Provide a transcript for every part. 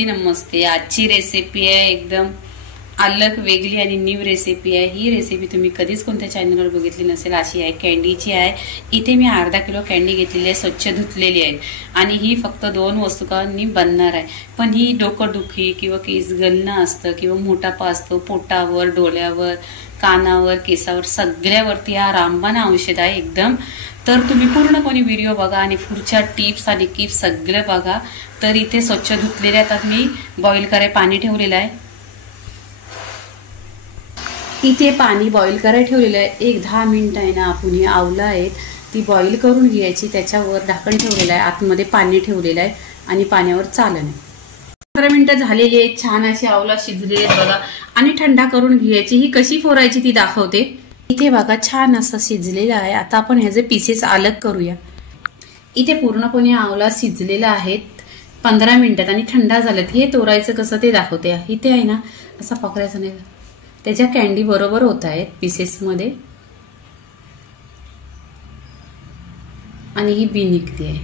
नमस्ते, आजची रेसिपी आहे एकदम अलग वेगळी आणि न्यू रेसिपी आहे। ही रेसिपी तुम्ही कधीच कोणत्या चॅनलवर बघितली नसेल अशी आहे। कॅन्डीची आहे। इथे मी अर्धा किलो कॅन्डी घेतलेली आहे, स्वच्छ धुतलेली आहे आणि ही फक्त 2 वस्तूंनी बनणार आहे। पण ही डोकंदुखी किंवा केस गळणं असतं किंवा मोटापा असतो पोटावर, डोळ्यावर, कानावर, केसावर सगळ्यावरती हा रामबाण औषध आहे एकदम। तर तुम्ही पूर्णपणे व्हिडिओ बघा आणि पुढच्या टिप्स आणि टिप्स सगळे बघा। तर इथे स्वच्छ धुतलेले आता मी बॉईल करायला पाणी ठेवलेलं आहे। इथे पाणी बॉईल करायला ठेवलेलं आहे। एक 10 मिनिट आहे ना आपण ही आवला आहेत ती बॉईल करून घ्यायची। त्याच्यावर ढाकण ठेवलेलं आहे, आतमध्ये पाणी ठेवलेलं आहे आणि पाण्यावर चालणे। 15 मिनिटं झालेली आहेत, छान अशी आवला शिजलेली आहे बघा। आणि थंडा करून घ्यायची। ही कशी फोरायची ती दाखवते। इथे बघा छान असं शिजलेलं आहे। आता आपण ह्याचे पीसेस अलग करूया। इथे पूर्णपणे आवला शिजलेला आहे 15 मिनिटात आणि थंडा झालं। हे तोरायचं कसं ते दाखवते। इथे आहे ना असं पकडायचं नाही, त्याच्या कॅन्डी बरोबर होत आहेत पीसेस मध्ये आणि ही बी निघते आहे।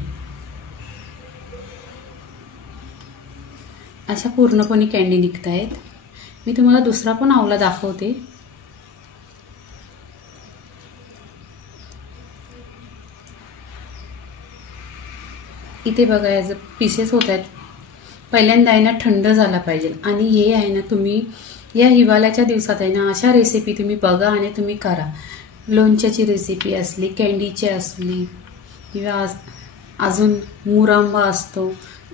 अशा पूर्णपणे कॅन्डी निघत आहेत। मी तुम्हाला दुसरा पण आवला दाखवते। इथे बघा याचे पीसेस होत आहेत। पहिल्यांदा आहे ना थंड झाला पाहिजे आणि हे आहे ना तुम्ही या हिवाळ्याच्या दिवसात आहे ना अशा रेसिपी तुम्ही बघा आणि तुम्ही करा। लोणच्याची रेसिपी असली, कॅन्डीची असली किंवा अजून मुरंबा असतो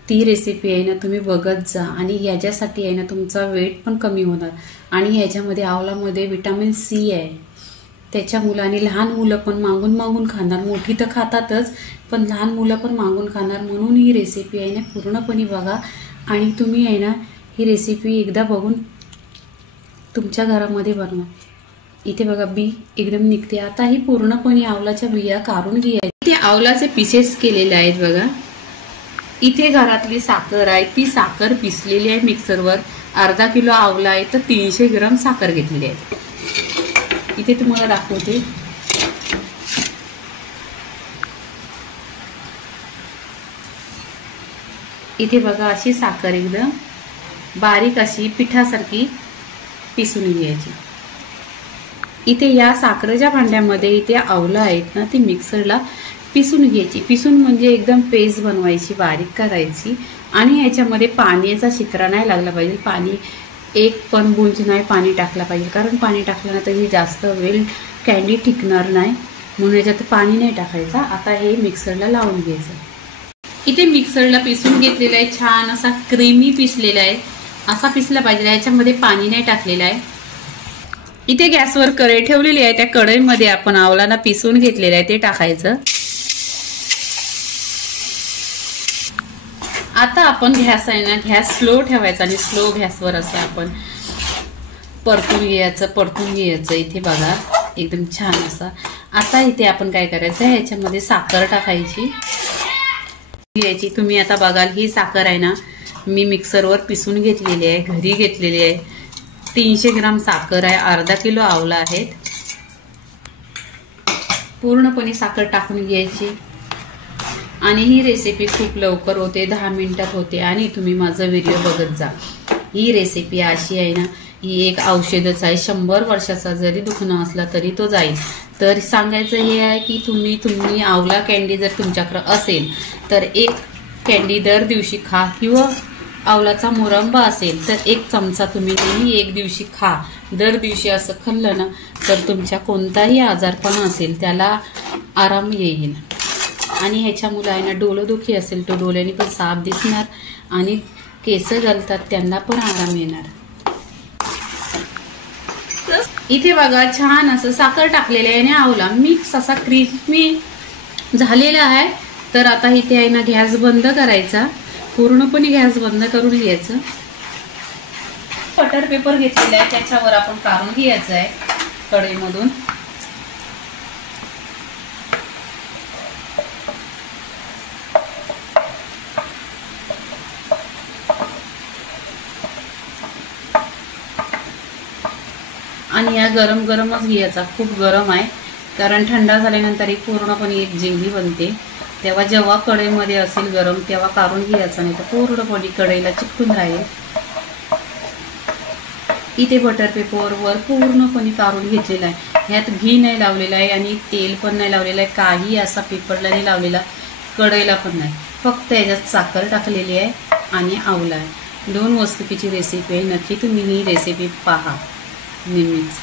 ती रेसिपी आहे ना तुम्ही बघत जा। आणि ह्याच्यासाठी आहे ना तुमचा वेट पण कमी होणार आणि ह्याच्यामध्ये आवलामध्ये विटामिन सी आहे। त्याच्या मुलांनी लहान मुलं पण मागून मागून खाणार, मोठी तर खातातच पण लहान मुलं पण मागून खाणार। म्हणून ही रेसिपी आहे ना पूर्णपणे बघा आणि तुम्ही आहे ना ही रेसिपी एकदा बघून तुमच्या घरामध्ये बनवा। इथे बघा बी एकदम निघते। आता ही पूर्णपणे आवलाच्या बिया काढून घ्यायच्या। इथे आवलाचे पीसेस केलेले आहेत बघा। इथे घरातली साखर आहे, ती साखर पिसलेली आहे मिक्सरवर। अर्धा किलो आवला आहे तर 300 ग्राम साखर घेतलेली आहे। इथे तुम्हाला दाखवते। इथे बघा अशी साखर एकदम बारीक अशी पिठासारखी पिसून घ्यायची। इथे या साखरेच्या भांड्यामध्ये इथे आवला आहेत ना ती मिक्सरला पिसून घ्यायची। पिसून म्हणजे एकदम पेस्ट बनवायची, बारीक करायची आणि ह्याच्यामध्ये पाण्याचा शितरा नाही लागला पाहिजे। पाणी एक पण बुंज नाही पाणी टाकला पाहिजे, कारण पाणी टाकलं ना तर ही जास्त वेळ कॅन्डी टिकणार नाही, म्हणून याच्यात पाणी नाही टाकायचं। आता हे मिक्सरला लावून घ्यायचं। इथे मिक्सरला पिसून घेतलेला आहे, छान असा क्रीमी पिसलेला आहे। असा पिसला पाहिजे, याच्यामध्ये पाणी नाही टाकलेलं आहे। इथे गॅसवर कढई ठेवलेली आहे, त्या कढईमध्ये आपण आवलाना पिसून घेतलेलं आहे ते टाकायचं। आता आपण गॅस आहे ना गॅस स्लो ठेवायचा आणि स्लो गॅसवर असं आपण परतून घ्यायचं। इथे बघा एकदम छान असं। आता इथे आपण काय करायचं, ह्याच्यामध्ये साखर टाकायची घ्यायची। तुम्ही आता बघाल ही साखर आहे ना मी मिक्सरवर पिसून घेतलेली आहे, घरी घेतलेली आहे। 300 ग्राम साखर आहे, अर्धा किलो आवला आहे। पूर्णपणे साखर टाकून घ्यायची आणि ही रेसिपी खूप लवकर होते, 10 मिनिटात होते आणि तुम्ही माझा व्हिडिओ बघत जा। ही रेसिपी अशी आहे ना ही एक औषधच आहे। 100 वर्षाचा जरी दुखणं असला तरी तो जाईल। तर सांगायचं हे आहे की तुम्ही आवला कॅन्डी जर तुमच्याकडे असेल तर एक कॅन्डी दर दिवशी खा किंवा आवलाचा मुरंबा असेल तर 1 चमचा तुम्ही नेहमी एक दिवशी खा। दर दिवशी असं खाल्लं ना तर तुमच्या कोणताही आजारपणा असेल त्याला आराम येईल। आणि ह्याच्यामुळे आहे ना डोळेदुखी असेल तो डोळ्यांनी पण साफ दिसणार आणि केस गळतात त्यांना पण आराम येणार। इथे बघा छान असं साखर टाकलेलं आहे आणि आवला मिक्स असा क्रिस्पी झालेला आहे। तर आता इथे आहे ना गॅस बंद करायचा, पूर्णपणे गॅस बंद करून घ्यायचं। बटर पेपर घेतलेला आहे त्याच्यावर आपण काढून घ्यायचं आहे कढईमधून। आणि या गरम गरमच घ्यायचा, खूप गरम आहे कारण थंड झाल्यानंतर ही पूर्णपणे एक जेली बनते। तेव्हा जेव्हा कढईमध्ये असेल गरम तेव्हा काढून घ्यायचं, नाही तर पूर्णपणे कढईला चिकटून राहील. इथे बटर पेपरवर पूर्णपणे काढून घेतलेला आहे. ह्यात घी नाही लावलेला आहे आणि तेल पण नाही लावलेलं आहे, काही असा पेपरला नाही लावलेला, कढईला पण नाही. फक्त याच्यात साखर टाकलेली आहे आणि आवळा आहे. 2 वस्तूची रेसिपी आहे. नक्की तुम्ही ही रेसिपी पहा नेहमीच.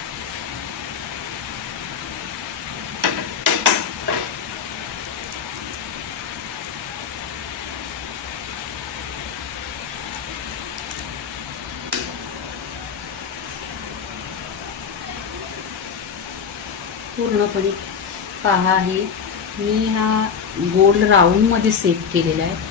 पूर्णपणे पहा आहे. मी हा गोल राऊंडमध्ये सेट केलेला आहे.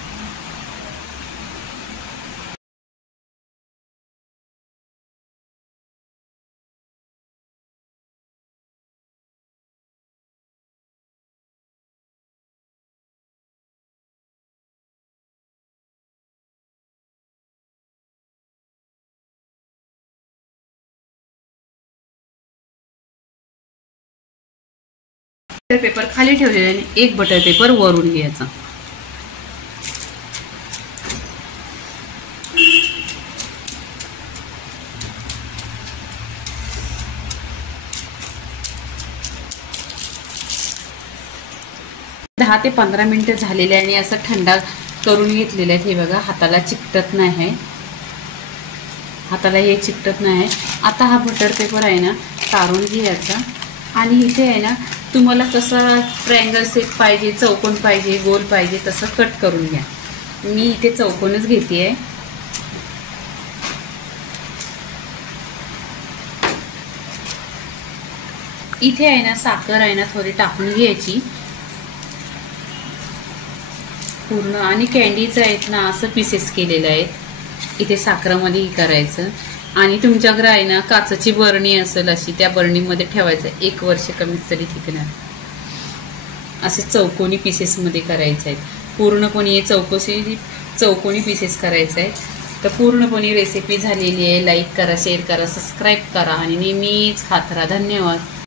बटर पेपर खाली ठेवलेला आणि एक बटर पेपर वरून घ्यायचा. दहा ते 15 मिनिटं झालेले आणि असं थंडा करून घेतलेलं आहे. हे बघा, हाताला चिकटत नाही, हाताला हे चिकटत नाही. आता हा बटर पेपर आहे ना काढून घ्यायचा आणि इथे आहे ना तुम्हाला कसं ट्रायंगल शेप पाहिजे, चौकोन पाहिजे, गोल पाहिजे तसं कट करून घ्या. मी इथे चौकोनच घेते आहे. इथे आहे ना साखर आहे ना थोडी टाकून घ्यायची पूर्ण, आणि कॅन्डीचं आहेत ना असं पीसेस केलेलं आहेत. इथे साखरामध्ये करायचं आणि तुमच्याकडे आहे ना काचेची बरणी असेल अशी, त्या बरणीमध्ये ठेवायचं. 1 वर्ष कमीत तरी टिकणार. असे चौकोनी पीसेसमध्ये करायचे आहेत. पूर्णपणे हे चौकोनी पीसेस करायचे आहेत. तर पूर्णपणे रेसिपी झालेली आहे. लाईक करा, शेअर करा, सबस्क्राईब करा आणि नेहमीच खात राहा. धन्यवाद.